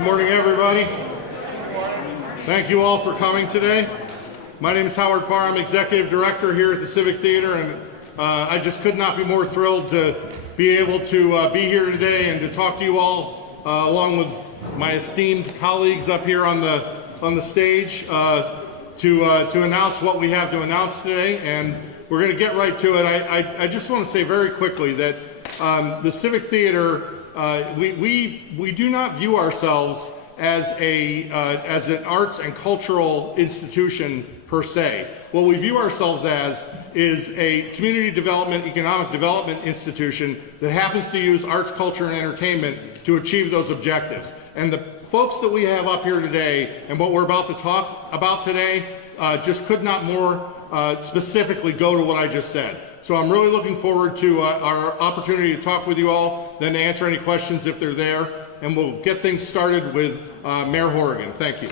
Good morning, everybody. Thank you all for coming today. My name is Howard Parr. I'm Executive Director here at the Civic Theater, and I just could not be more thrilled to be able to be here today and to talk to you all, along with my esteemed colleagues up here on the stage, to announce what we have to announce today. And we're going to get right to it. I just want to say very quickly that the Civic Theater, we do not view ourselves as an arts and cultural institution per se. What we view ourselves as is a community development, economic development institution that happens to use arts, culture, and entertainment to achieve those objectives. And the folks that we have up here today and what we're about to talk about today just could not more specifically go to what I just said. So I'm really looking forward to our opportunity to talk with you all, then to answer any questions if they're there, and we'll get things started with Mayor Horrigan. Thank you.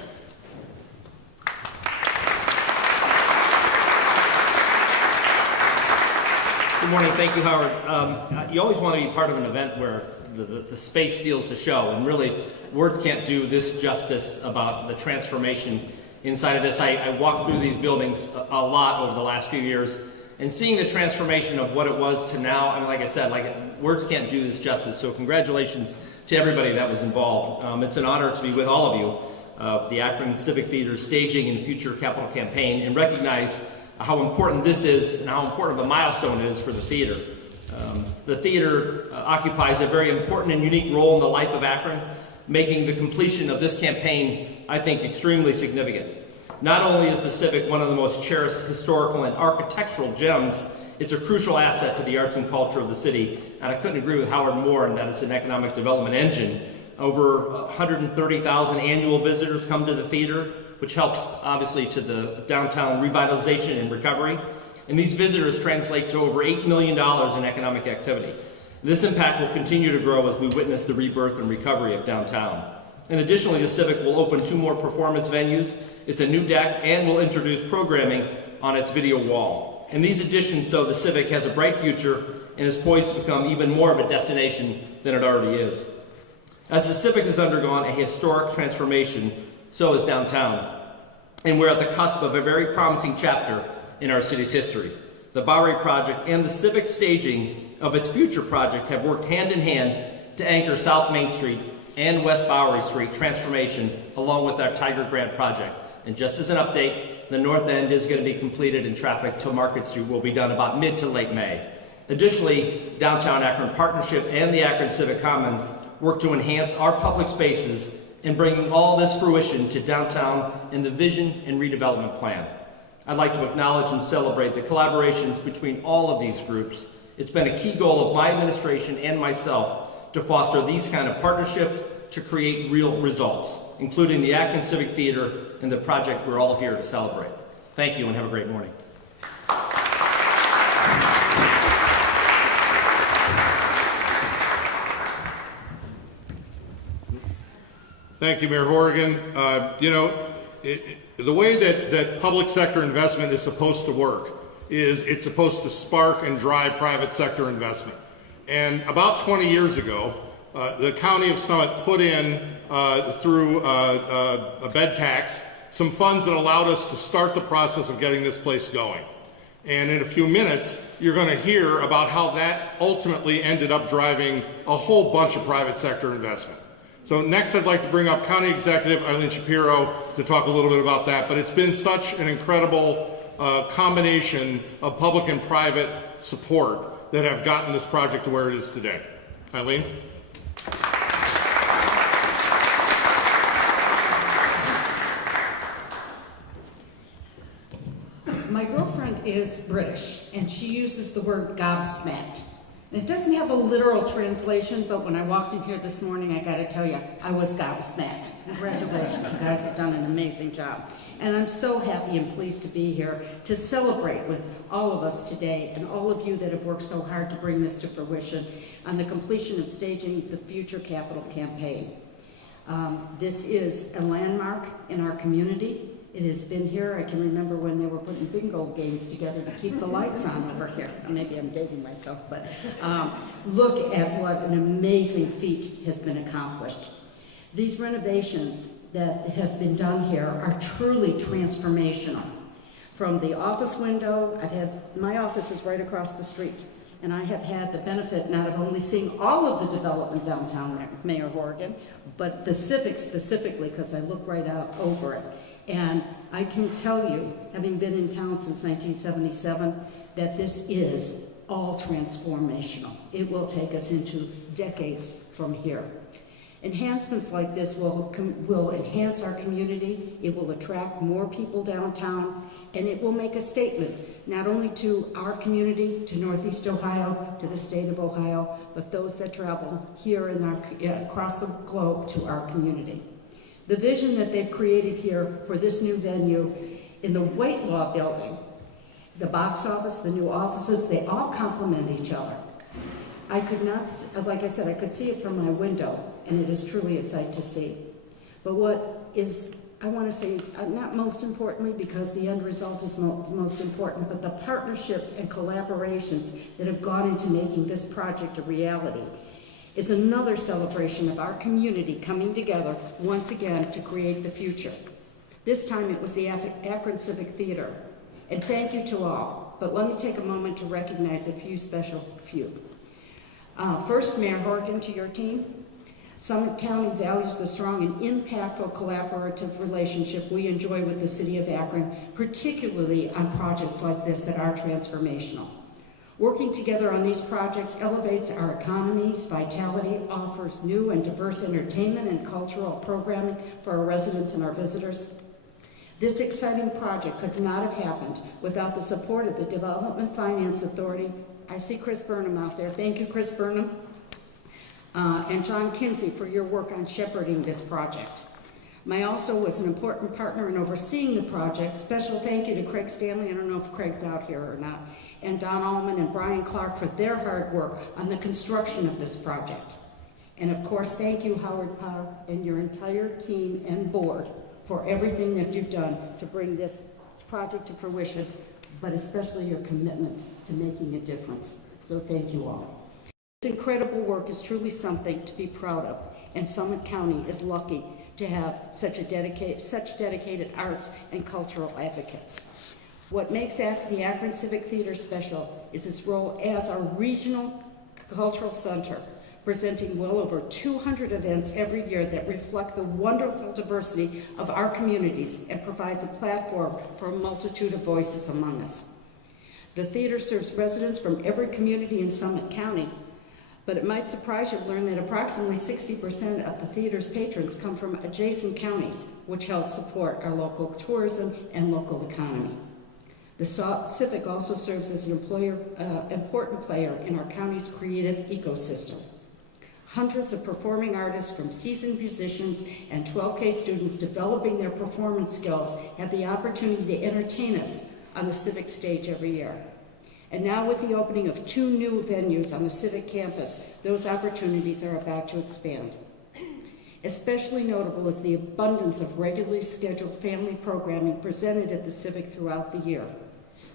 Good morning. Thank you, Howard. You always want to be part of an event where the space steals the show, and really words can't do this justice about the transformation inside of this. I walked through these buildings a lot over the last few years, and seeing the transformation of what it was to now, I mean, like I said, words can't do this justice. So congratulations to everybody that was involved. It's an honor to be with all of you, the Akron Civic Theater's staging and future capital campaign, and recognize how important this is and how important of a milestone it is for the theater. The theater occupies a very important and unique role in the life of Akron, making the completion of this campaign, I think, extremely significant. Not only is the Civic one of the most cherished historical and architectural gems, it's a crucial asset to the arts and culture of the city, and I couldn't agree with Howard more in that it's an economic development engine. Over 130,000 annual visitors come to the theater, which helps obviously to the downtown revitalization and recovery. And these visitors translate to over $8 million in economic activity. This impact will continue to grow as we witness the rebirth and recovery of downtown. And additionally, the Civic will open 2 more performance venues. It's a new deck and will introduce programming on its video wall. And these additions show the Civic has a bright future and is poised to become even more of a destination than it already is. As the Civic has undergone a historic transformation, so is downtown. And we're at the cusp of a very promising chapter in our city's history. The Bowery project and the Civic staging of its future project have worked hand in hand to anchor South Main Street and West Bowery Street transformation along with our Tiger Grant project. And just as an update, the north end is going to be completed and traffic to Market Street will be done about mid to late May. Additionally, Downtown Akron Partnership and the Akron Civic Commons work to enhance our public spaces and bringing all this fruition to downtown in the vision and redevelopment plan. I'd like to acknowledge and celebrate the collaborations between all of these groups. It's been a key goal of my administration and myself to foster these kind of partnerships to create real results, including the Akron Civic Theater and the project we're all here to celebrate. Thank you and have a great morning. Thank you, Mayor Horrigan. The way that public sector investment is supposed to work is it's supposed to spark and drive private sector investment. And about 20 years ago, the County of Summit put in, through a bed tax, some funds that allowed us to start the process of getting this place going. And in a few minutes, you're going to hear about how that ultimately ended up driving a whole bunch of private sector investment. So next I'd like to bring up County Executive Eileen Shapiro to talk a little bit about that, but it's been such an incredible combination of public and private support that have gotten this project to where it is today. Eileen? My girlfriend is British, and she uses the word gobsmacked. And it doesn't have a literal translation, but when I walked in here this morning, I gotta tell you, I was gobsmacked. Congratulations, you guys have done an amazing job. And I'm so happy and pleased to be here to celebrate with all of us today and all of you that have worked so hard to bring this to fruition on the completion of staging the future capital campaign. This is a landmark in our community. It has been here. I can remember when they were putting bingo games together to keep the lights on over here. Maybe I'm dating myself, but look at what an amazing feat has been accomplished. These renovations that have been done here are truly transformational. From the office window, my office is right across the street, and I have had the benefit not of only seeing all of the development downtown Mayor Horgan, but the Civic specifically, because I look right out over it. And I can tell you, having been in town since 1977, that this is all transformational. It will take us into decades from here. Enhancements like this will enhance our community, it will attract more people downtown, and it will make a statement, not only to our community, to Northeast Ohio, to the state of Ohio, but those that travel here across the globe to our community. The vision that they've created here for this new venue in the Whitelaw building, the box office, the new offices, they all complement each other. I could not, like I said, I could see it from my window, and it is truly a sight to see. But what is, I want to say, not most importantly, because the end result is most important, but the partnerships and collaborations that have gone into making this project a reality. It's another celebration of our community coming together once again to create the future. This time it was the Akron Civic Theater. And thank you to all, but let me take a moment to recognize a few special few. First, Mayor Horgan, to your team. Summit County values the strong and impactful collaborative relationship we enjoy with the city of Akron, particularly on projects like this that are transformational. Working together on these projects elevates our economy's vitality, offers new and diverse entertainment and cultural programming for our residents and our visitors. This exciting project could not have happened without the support of the Development Finance Authority. I see Chris Burnham out there. Thank you, Chris Burnham. And John Kinsey for your work on shepherding this project. May also was an important partner in overseeing the project. Special thank you to Craig Stanley, I don't know if Craig's out here or not, and Don Allman and Brian Clark for their hard work on the construction of this project. And of course, thank you, Howard Power, and your entire team and board for everything that you've done to bring this project to fruition, but especially your commitment to making a difference. So thank you all. This incredible work is truly something to be proud of, and Summit County is lucky to have such dedicated arts and cultural advocates. What makes the Akron Civic Theater special is its role as our regional cultural center, presenting well over 200 events every year that reflect the wonderful diversity of our communities and provides a platform for a multitude of voices among us. The theater serves residents from every community in Summit County, but it might surprise you to learn that approximately 60% of the theater's patrons come from adjacent counties, which helps support our local tourism and local economy. The Civic also serves as an important player in our county's creative ecosystem. Hundreds of performing artists, from seasoned musicians and 12K students developing their performance skills, have the opportunity to entertain us on the Civic stage every year. And now with the opening of 2 new venues on the Civic campus, those opportunities are about to expand. Especially notable is the abundance of regularly scheduled family programming presented at the Civic throughout the year.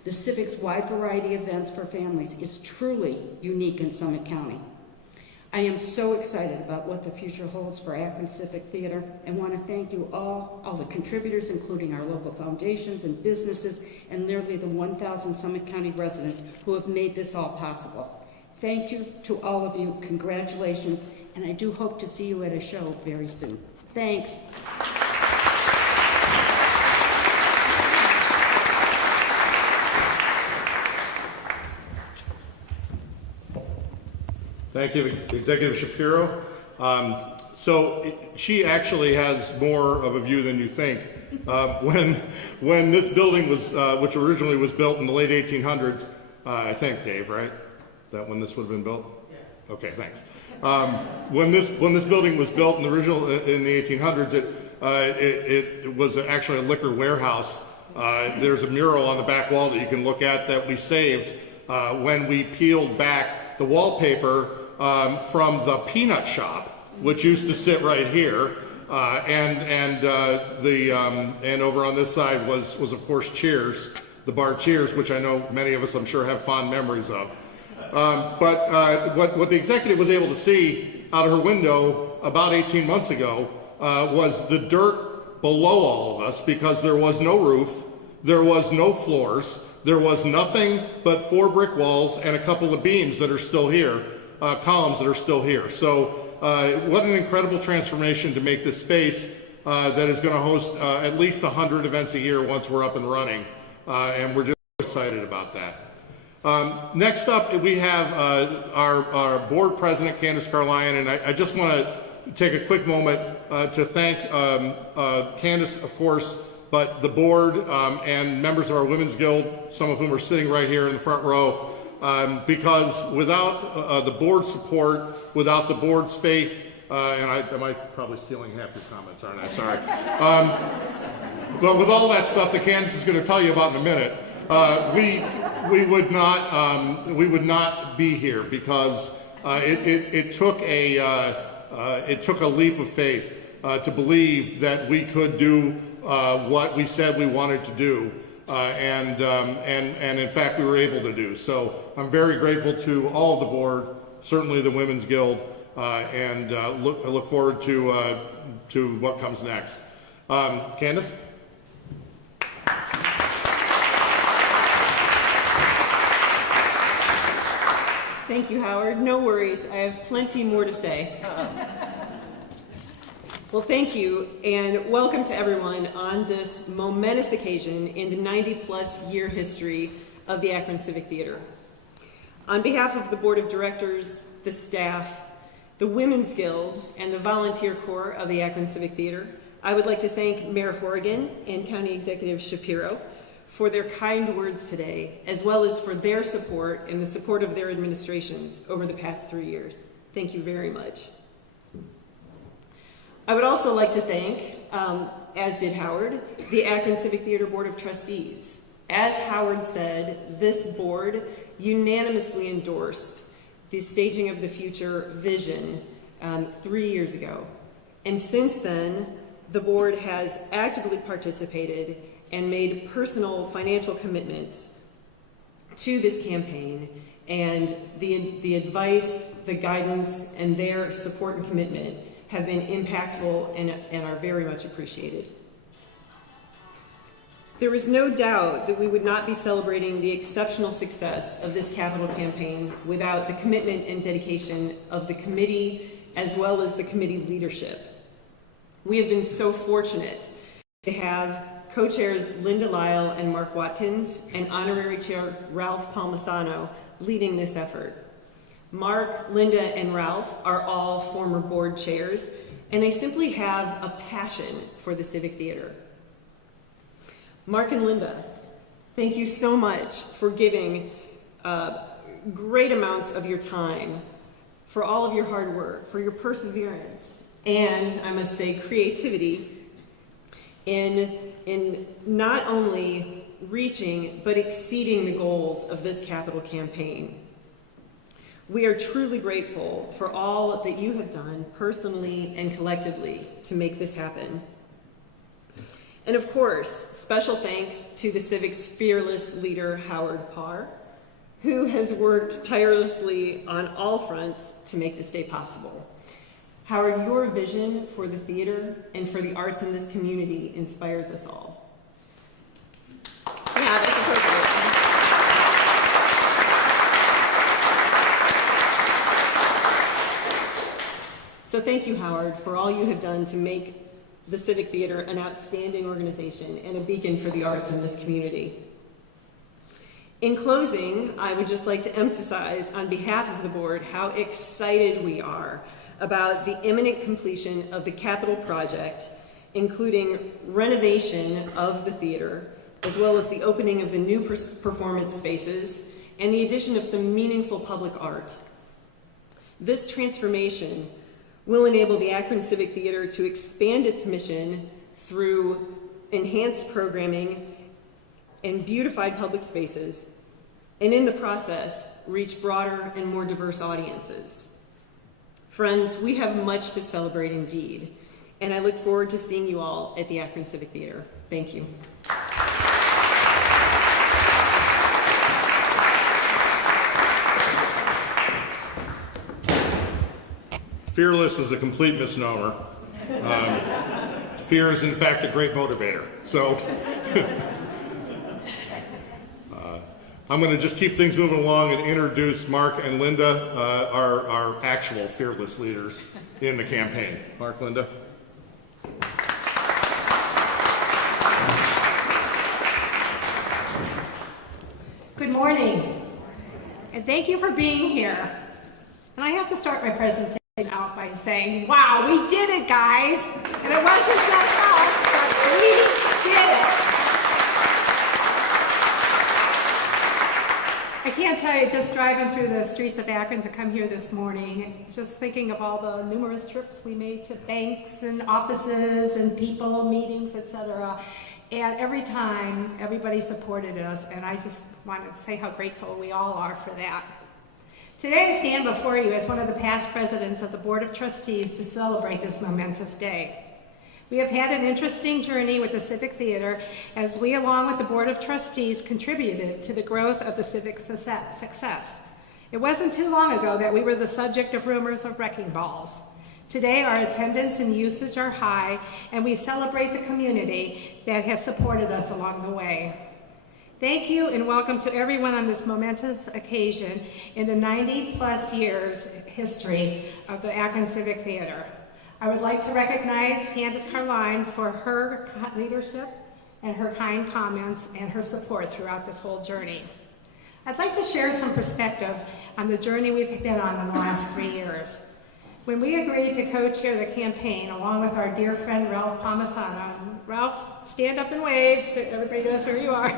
The Civic's wide variety of events for families is truly unique in Summit County. I am so excited about what the future holds for Akron Civic Theater and want to thank you all the contributors, including our local foundations and businesses, and nearly the 1,000 Summit County residents who have made this all possible. Thank you to all of you, congratulations, and I do hope to see you at a show very soon. Thanks. Thank you, Executive Shapiro. She actually has more of a view than you think. When this building was, which originally was built in the late 1800s, I think, Dave, right? Is that when this would have been built? Yeah. Okay, thanks. When this building was built in the 1800s, it was actually a liquor warehouse. There's a mural on the back wall that you can look at that we saved when we peeled back the wallpaper from the peanut shop, which used to sit right here, and over on this side was of course Cheers, the bar Cheers, which I know many of us, I'm sure, have fond memories of. But what the executive was able to see out of her window about 18 months ago was the dirt below all of us, because there was no roof, there was no floors, there was nothing but 4 brick walls and a couple of beams that are still here, columns that are still here. So what an incredible transformation to make this space that is going to host at least 100 events a year once we're up and running, and we're just excited about that. Next up, we have our board president, Candace Carlion, and I just want to take a quick moment to thank Candace, of course, but the board and members of our Women's Guild, some of whom are sitting right here in the front row, because without the board's support, without the board's faith, and am I probably stealing half your comments, aren't I? Sorry. But with all that stuff that Candace is going to tell you about in a minute, we would not be here, because it took a leap of faith to believe that we could do what we said we wanted to do, and in fact we were able to do. So I'm very grateful to all of the board, certainly the Women's Guild, and I look forward to what comes next. Candace? Thank you, Howard. No worries. I have plenty more to say. Well, thank you, and welcome to everyone on this momentous occasion in the 90-plus year history of the Akron Civic Theater. On behalf of the Board of Directors, the staff, the Women's Guild, and the volunteer corps of the Akron Civic Theater, I would like to thank Mayor Horrigan and County Executive Shapiro for their kind words today, as well as for their support and the support of their administrations over the past 3 years. Thank you very much. I would also like to thank, as did Howard, the Akron Civic Theater Board of Trustees. As Howard said, this board unanimously endorsed the Staging of the Future vision 3 years ago. And since then, the board has actively participated and made personal financial commitments to this campaign, and the advice, the guidance, and their support and commitment have been impactful and are very much appreciated. There is no doubt that we would not be celebrating the exceptional success of this capital campaign without the commitment and dedication of the committee as well as the committee leadership. We have been so fortunate to have co-chairs Linda Lyle and Mark Watkins and honorary chair Ralph Palmisano leading this effort. Mark, Linda, and Ralph are all former board chairs, and they simply have a passion for the Civic Theater. Mark and Linda, thank you so much for giving great amounts of your time, for all of your hard work, for your perseverance, and I must say creativity in not only reaching but exceeding the goals of this capital campaign. We are truly grateful for all that you have done personally and collectively to make this happen. And of course, special thanks to the Civic's fearless leader, Howard Parr, who has worked tirelessly on all fronts to make this day possible. Howard, your vision for the theater and for the arts in this community inspires us all. Yeah, that's appropriate. So thank you, Howard, for all you have done to make the Civic Theater an outstanding organization and a beacon for the arts in this community. In closing, I would just like to emphasize on behalf of the board how excited we are about the imminent completion of the capital project, including renovation of the theater, as well as the opening of the new performance spaces and the addition of some meaningful public art. This transformation will enable the Akron Civic Theater to expand its mission through enhanced programming and beautified public spaces, and in the process, reach broader and more diverse audiences. Friends, we have much to celebrate indeed, and I look forward to seeing you all at the Akron Civic Theater. Thank you. Fearless is a complete misnomer. Fear is, in fact, a great motivator. So I'm going to just keep things moving along and introduce Mark and Linda, our actual fearless leaders in the campaign. Mark, Linda. Good morning, and thank you for being here. And I have to start my presentation out by saying, wow, we did it, guys. And it wasn't just us, but we did it. I can't tell you, just driving through the streets of Akron to come here this morning, just thinking of all the numerous trips we made to banks and offices and people, meetings, etc. And every time, everybody supported us, and I just want to say how grateful we all are for that. Today I stand before you as one of the past presidents of the Board of Trustees to celebrate this momentous day. We have had an interesting journey with the Civic Theater as we, along with the Board of Trustees, contributed to the growth of the Civic success. It wasn't too long ago that we were the subject of rumors of wrecking balls. Today, our attendance and usage are high, and we celebrate the community that has supported us along the way. Thank you and welcome to everyone on this momentous occasion in the 90-plus years history of the Akron Civic Theater. I would like to recognize Candace Carline for her leadership and her kind comments and her support throughout this whole journey. I'd like to share some perspective on the journey we've been on in the last 3 years. When we agreed to co-chair the campaign along with our dear friend Ralph Palmisano, Ralph, stand up and wave, everybody knows where you are,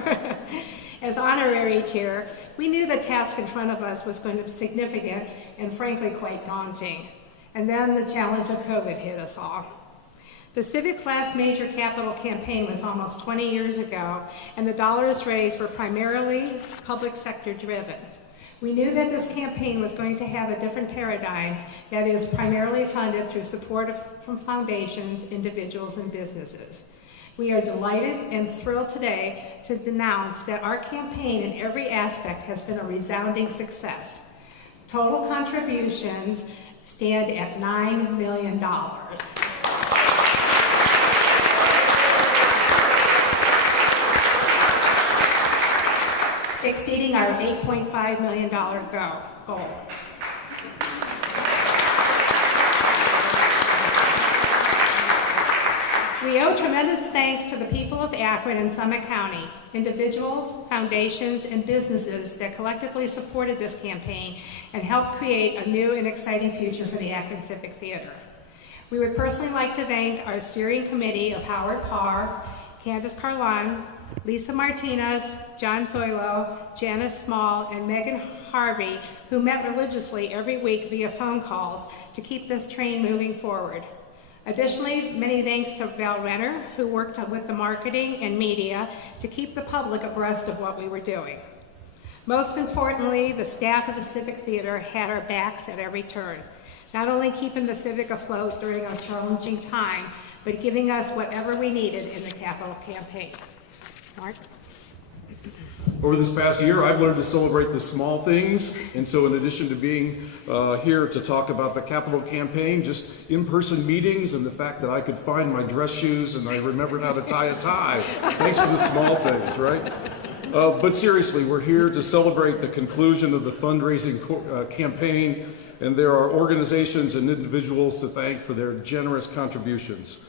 as honorary chair, we knew the task in front of us was going to be significant and frankly quite daunting. And then the challenge of COVID hit us all. The Civic's last major capital campaign was almost 20 years ago, and the dollars raised were primarily public sector driven. We knew that this campaign was going to have a different paradigm that is primarily funded through support from foundations, individuals, and businesses. We are delighted and thrilled today to announce that our campaign in every aspect has been a resounding success. Total contributions stand at $9 million. Exceeding our $8.5 million goal. We owe tremendous thanks to the people of Akron and Summit County, individuals, foundations, and businesses that collectively supported this campaign and helped create a new and exciting future for the Akron Civic Theater. We would personally like to thank our steering committee of Howard Parr, Candace Carlon, Lisa Martinez, John Zoilo, Janice Small, and Megan Harvey, who met religiously every week via phone calls to keep this train moving forward. Additionally, many thanks to Val Renner, who worked with the marketing and media to keep the public abreast of what we were doing. Most importantly, the staff of the Civic Theater had our backs at every turn, not only keeping the Civic afloat during a challenging time, but giving us whatever we needed in the capital campaign. Mark? Over this past year, I've learned to celebrate the small things, and so in addition to being here to talk about the capital campaign, just in-person meetings and the fact that I could find my dress shoes and I remembered how to tie a tie. Thanks for the small things, right? But seriously, we're here to celebrate the conclusion of the fundraising campaign, and there are organizations and individuals to thank for their generous contributions.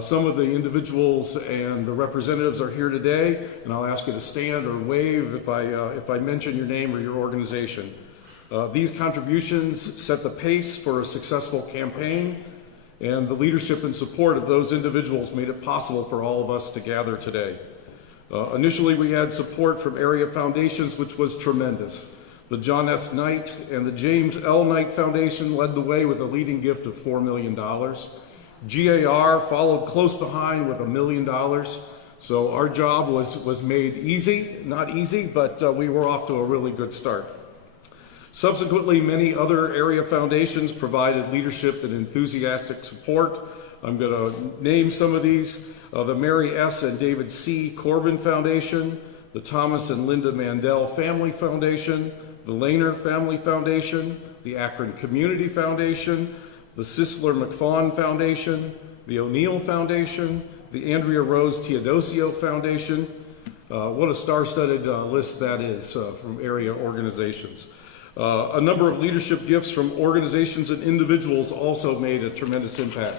Some of the individuals and the representatives are here today, and I'll ask you to stand or wave if I mention your name or your organization. These contributions set the pace for a successful campaign, and the leadership and support of those individuals made it possible for all of us to gather today. Initially, we had support from area foundations, which was tremendous. The John S. Knight and the James L. Knight Foundation led the way with a leading gift of $4 million. GAR followed close behind with $1 million. So our job was made easy, not easy, but we were off to a really good start. Subsequently, many other area foundations provided leadership and enthusiastic support. I'm going to name some of these. The Mary S. and David C. Corbin Foundation, the Thomas and Linda Mandel Family Foundation, the Lehner Family Foundation, the Akron Community Foundation, the Sisler McFawn Foundation, the O'Neill Foundation, the Andrea Rose Teodosio Foundation. What a star-studded list that is from area organizations. A number of leadership gifts from organizations and individuals also made a tremendous impact.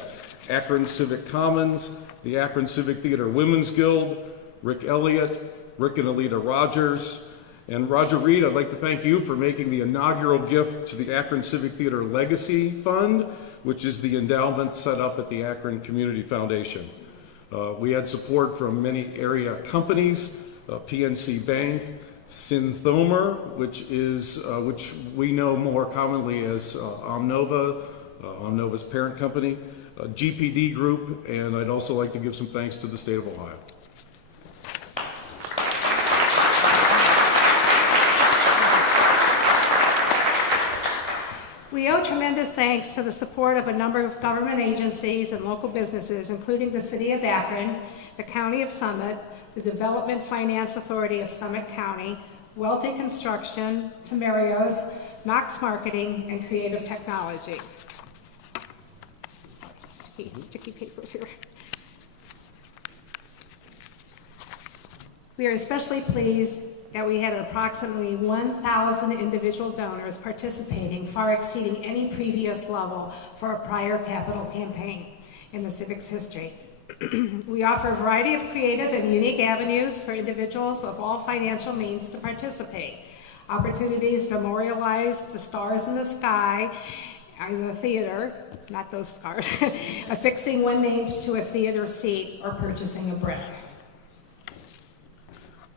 Akron Civic Commons, the Akron Civic Theater Women's Guild, Rick Elliott, Rick and Alita Rogers, and Roger Reed, I'd like to thank you for making the inaugural gift to the Akron Civic Theater Legacy Fund, which is the endowment set up at the Akron Community Foundation. We had support from many area companies, PNC Bank, Synthomer, which we know more commonly as Omnova, Omnova's parent company, GPD Group, and I'd also like to give some thanks to the state of Ohio. We owe tremendous thanks to the support of a number of government agencies and local businesses, including the City of Akron, the County of Summit, the Development Finance Authority of Summit County, Welty Construction, Temerio's, Knox Marketing, and Creative Technology. Sticky papers here. We are especially pleased that we had approximately 1,000 individual donors participating, far exceeding any previous level for a prior capital campaign in the Civic's history. We offer a variety of creative and unique avenues for individuals of all financial means to participate. Opportunities to memorialize the stars in the sky in the theater, not those stars, affixing one name to a theater seat, or purchasing a brick.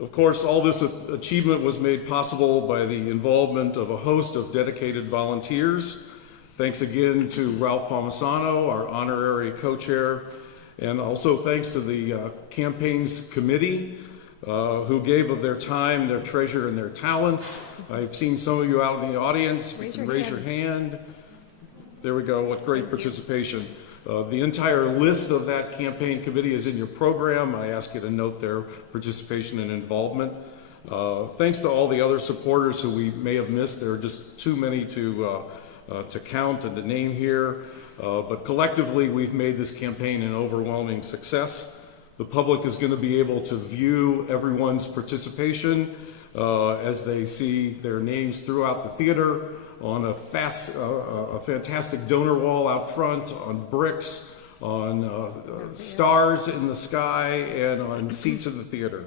Of course, all this achievement was made possible by the involvement of a host of dedicated volunteers. Thanks again to Ralph Palmisano, our honorary co-chair, and also thanks to the campaigns committee who gave of their time, their treasure, and their talents. I've seen some of you out in the audience. You can raise your hand. There we go. What great participation. The entire list of that campaign committee is in your program. I ask you to note their participation and involvement. Thanks to all the other supporters who we may have missed. There are just too many to count and to name here. But collectively, we've made this campaign an overwhelming success. The public is going to be able to view everyone's participation as they see their names throughout the theater, on a fantastic donor wall out front, on bricks, on stars in the sky, and on seats in the theater.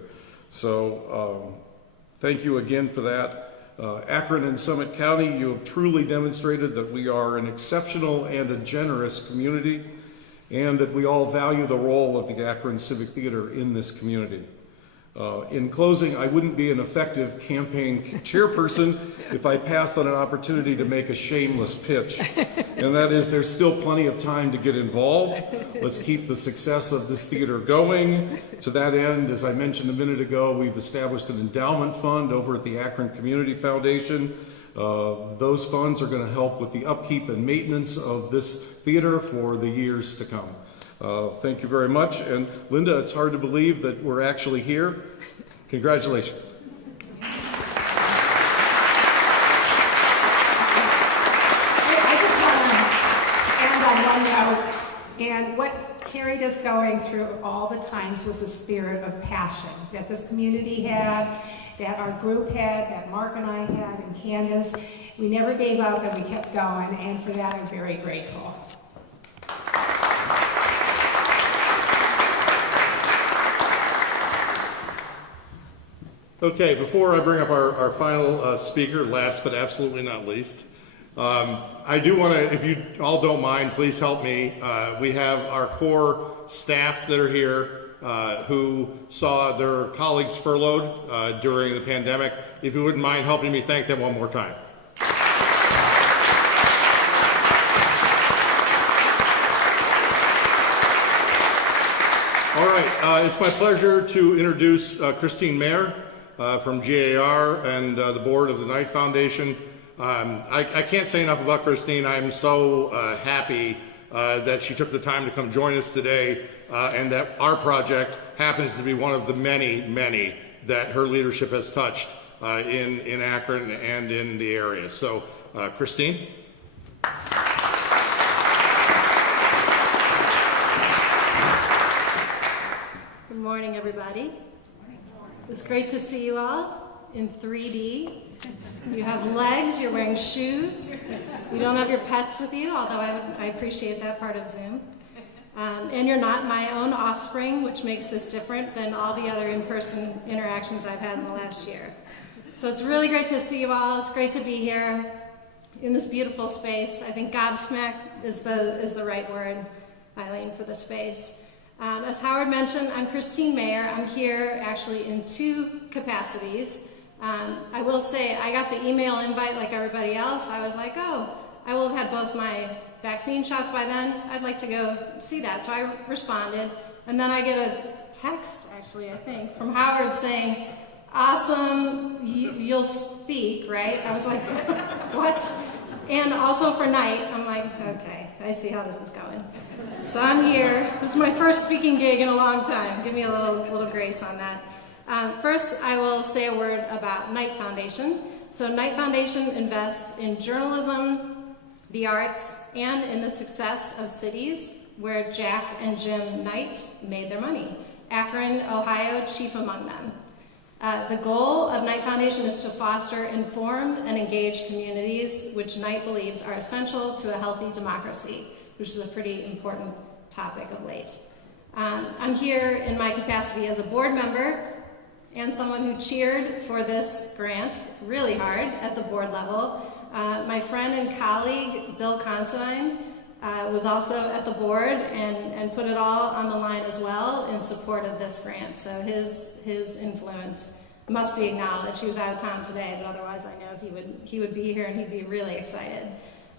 So thank you again for that. Akron and Summit County, you have truly demonstrated that we are an exceptional and a generous community, and that we all value the role of the Akron Civic Theater in this community. In closing, I wouldn't be an effective campaign chairperson if I passed on an opportunity to make a shameless pitch. And that is, there's still plenty of time to get involved. Let's keep the success of this theater going. To that end, as I mentioned a minute ago, we've established an endowment fund over at the Akron Community Foundation. Those funds are going to help with the upkeep and maintenance of this theater for the years to come. Thank you very much. And Linda, it's hard to believe that we're actually here. Congratulations. I just want to end on one note. And what carried us going through all the times was the spirit of passion that this community had, that our group had, that Mark and I had, and Candace. We never gave up and we kept going, and for that I'm very grateful. Okay, before I bring up our final speaker, last but absolutely not least, I do want to, if you all don't mind, please help me. We have our core staff that are here who saw their colleagues furloughed during the pandemic. If you wouldn't mind helping me thank them one more time. All right, it's my pleasure to introduce Christine Mayer from GAR and the board of the Knight Foundation. I can't say enough about Christine. I'm so happy that she took the time to come join us today and that our project happens to be one of the many, many that her leadership has touched in Akron and in the area. So, Christine. morning, everybody. It's great to see you all in 3D. You have legs, you're wearing shoes. You don't have your pets with you, although I appreciate that part of Zoom. And you're not my own offspring, which makes this different than all the other in-person interactions I've had in the last year. So it's really great to see you all. It's great to be here in this beautiful space. I think gobsmacked is the right word, Eileen, for the space. As Howard mentioned, I'm Christine Mayer. I'm here actually in 2 capacities. I will say I got the email invite like everybody else. I was like, oh, I will have had both my vaccine shots by then. I'd like to go see that. So I responded. And then I get a text, actually, I think, from Howard saying, awesome, you'll speak, right? I was like, what? And also for night, I'm like, okay, I see how this is going. So I'm here. This is my first speaking gig in a long time. Give me a little grace on that. First, I will say a word about Knight Foundation. So Knight Foundation invests in journalism, the arts, and in the success of cities where Jack and Jim Knight made their money. Akron, Ohio, chief among them. The goal of Knight Foundation is to foster informed and engaged communities, which Knight believes are essential to a healthy democracy, which is a pretty important topic of late. I'm here in my capacity as a board member and someone who cheered for this grant really hard at the board level. My friend and colleague, Bill Considine, was also at the board and put it all on the line as well in support of this grant. So his influence must be acknowledged. He was out of town today, but otherwise I know he would be here and he'd be really excited.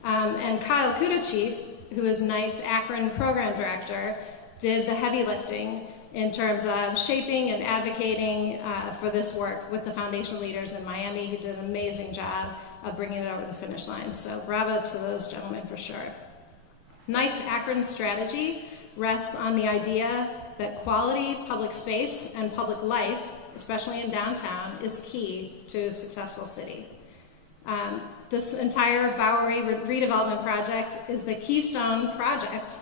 And Kyle Kudachief, who is Knight's Akron program director, did the heavy lifting in terms of shaping and advocating for this work with the foundation leaders in Miami, who did an amazing job of bringing it over the finish line. So bravo to those gentlemen for sure. Knight's Akron strategy rests on the idea that quality public space and public life, especially in downtown, is key to a successful city. This entire Bowery redevelopment project is the keystone project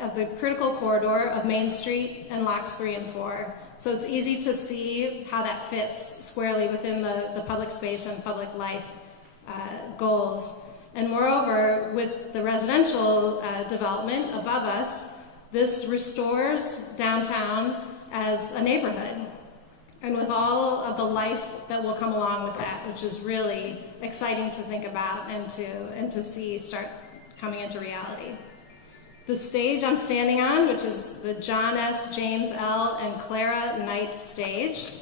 of the critical corridor of Main Street and locks 3 and 4. So it's easy to see how that fits squarely within the public space and public life goals. And moreover, with the residential development above us, this restores downtown as a neighborhood. And with all of the life that will come along with that, which is really exciting to think about and to see start coming into reality. The stage I'm standing on, which is the John S., James L., and Clara Knight stage,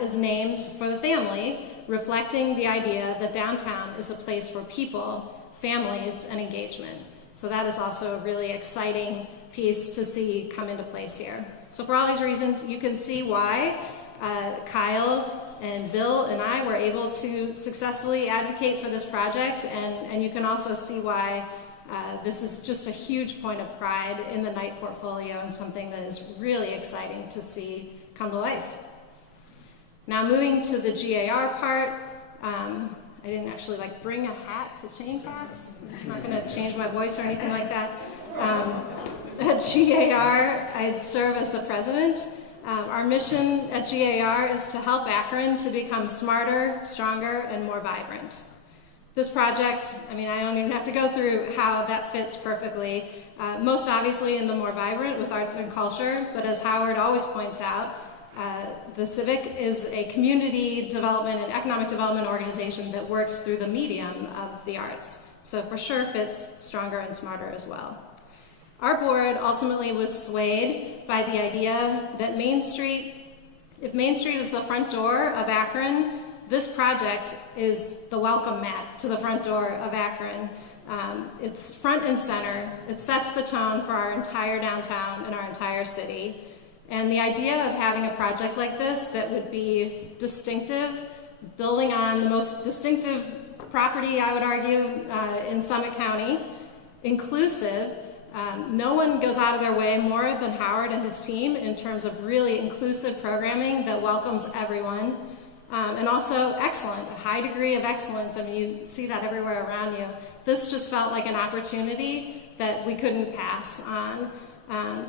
is named for the family, reflecting the idea that downtown is a place for people, families, and engagement. So that is also a really exciting piece to see come into place here. So for all these reasons, you can see why Kyle and Bill and I were able to successfully advocate for this project, and you can also see why this is just a huge point of pride in the Knight portfolio and something that is really exciting to see come to life. Now moving to the GAR part, I didn't actually bring a hat to change hats. I'm not going to change my voice or anything like that. At GAR, I serve as the president. Our mission at GAR is to help Akron to become smarter, stronger, and more vibrant. This project, I don't even have to go through how that fits perfectly. Most obviously in the more vibrant with arts and culture, but as Howard always points out, the Civic is a community development and economic development organization that works through the medium of the arts. So for sure fits stronger and smarter as well. Our board ultimately was swayed by the idea that if Main Street is the front door of Akron, this project is the welcome mat to the front door of Akron. It's front and center. It sets the tone for our entire downtown and our entire city. And the idea of having a project like this that would be distinctive, building on the most distinctive property, I would argue, in Summit County, inclusive. No one goes out of their way more than Howard and his team in terms of really inclusive programming that welcomes everyone. And also excellent, a high degree of excellence. You see that everywhere around you. This just felt like an opportunity that we couldn't pass on.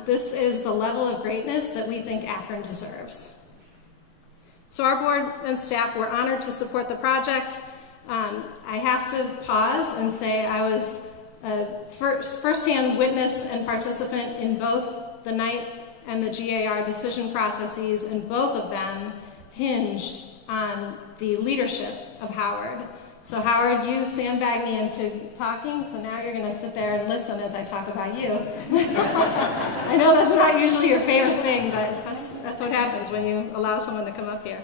This is the level of greatness that we think Akron deserves. So our board and staff were honored to support the project. I have to pause and say I was a first-hand witness and participant in both the night and the GAR decision processes, and both of them hinged on the leadership of Howard. So Howard, you sandbagged me into talking, so now you're going to sit there and listen as I talk about you. I know that's not usually your favorite thing, but that's what happens when you allow someone to come up here.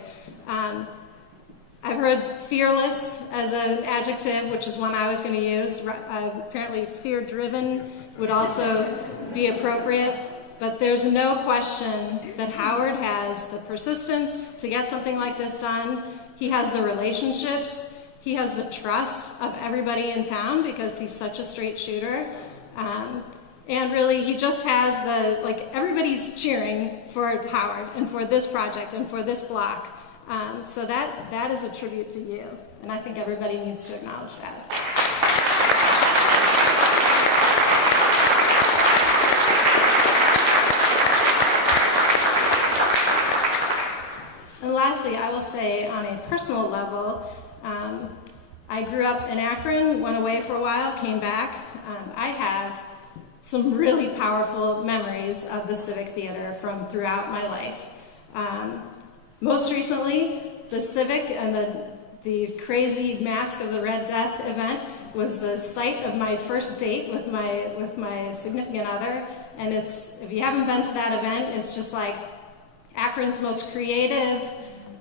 I've heard fearless as an adjective, which is one I was going to use. Apparently fear-driven would also be appropriate, but there's no question that Howard has the persistence to get something like this done. He has the relationships. He has the trust of everybody in town because he's such a straight shooter. And really, he just has everybody's cheering for Howard and for this project and for this block. So that is a tribute to you. And I think everybody needs to acknowledge that. And lastly, I will say on a personal level, I grew up in Akron, went away for a while, came back. I have some really powerful memories of the Civic Theater from throughout my life. Most recently, the Civic and the crazy Mask of the Red Death event was the site of my first date with my significant other. And if you haven't been to that event, it's just like Akron's most creative,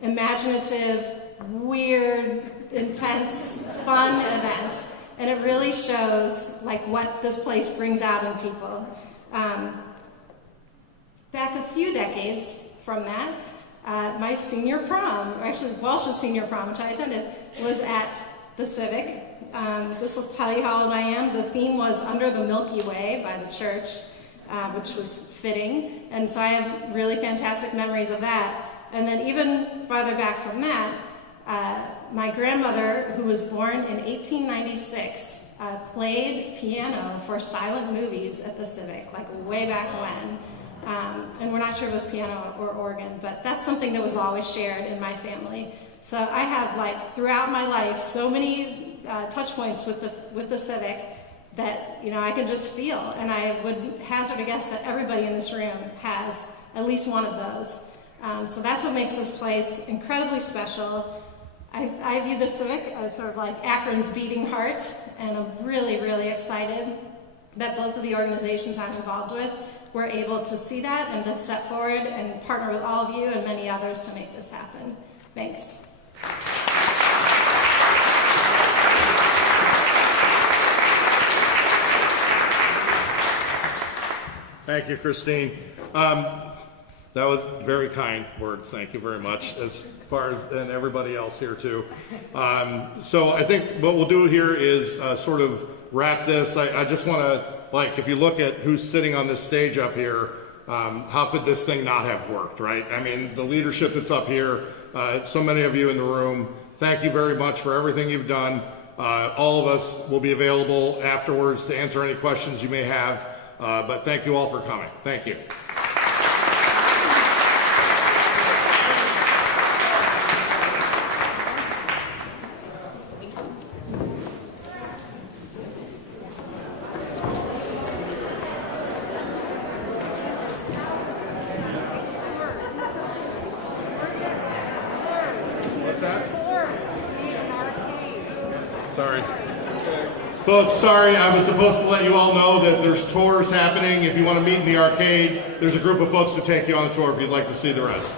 imaginative, weird, intense, fun event. And it really shows what this place brings out in people. Back a few decades from that, my senior prom, or actually Walsh's senior prom, which I attended, was at the Civic. This will tell you how old I am. The theme was Under the Milky Way by the church, which was fitting. And so I have really fantastic memories of that. And then even farther back from that, my grandmother, who was born in 1896, played piano for silent movies at the Civic, way back when. And we're not sure if it was piano or organ, but that's something that was always shared in my family. So I have, throughout my life, so many touch points with the Civic that, I can just feel. And I would hazard a guess that everybody in this room has at least one of those. So that's what makes this place incredibly special. I view the Civic as sort of like Akron's beating heart, and I'm really, really excited that both of the organizations I'm involved with were able to see that and to step forward and partner with all of you and many others to make this happen. Thanks. Thank you, Christine. That was very kind words. Thank you very much, as far as, and everybody else here too. So I think what we'll do here is sort of wrap this. I just want to, if you look at who's sitting on this stage up here, how could this thing not have worked, right? I mean, the leadership that's up here, so many of you in the room, thank you very much for everything you've done. All of us will be available afterwards to answer any questions you may have, but thank you all for coming. Thank you. Sorry. Folks, sorry, I was supposed to let you all know that there's tours happening. If you want to meet in the arcade, there's a group of folks to take you on a tour if you'd like to see the rest.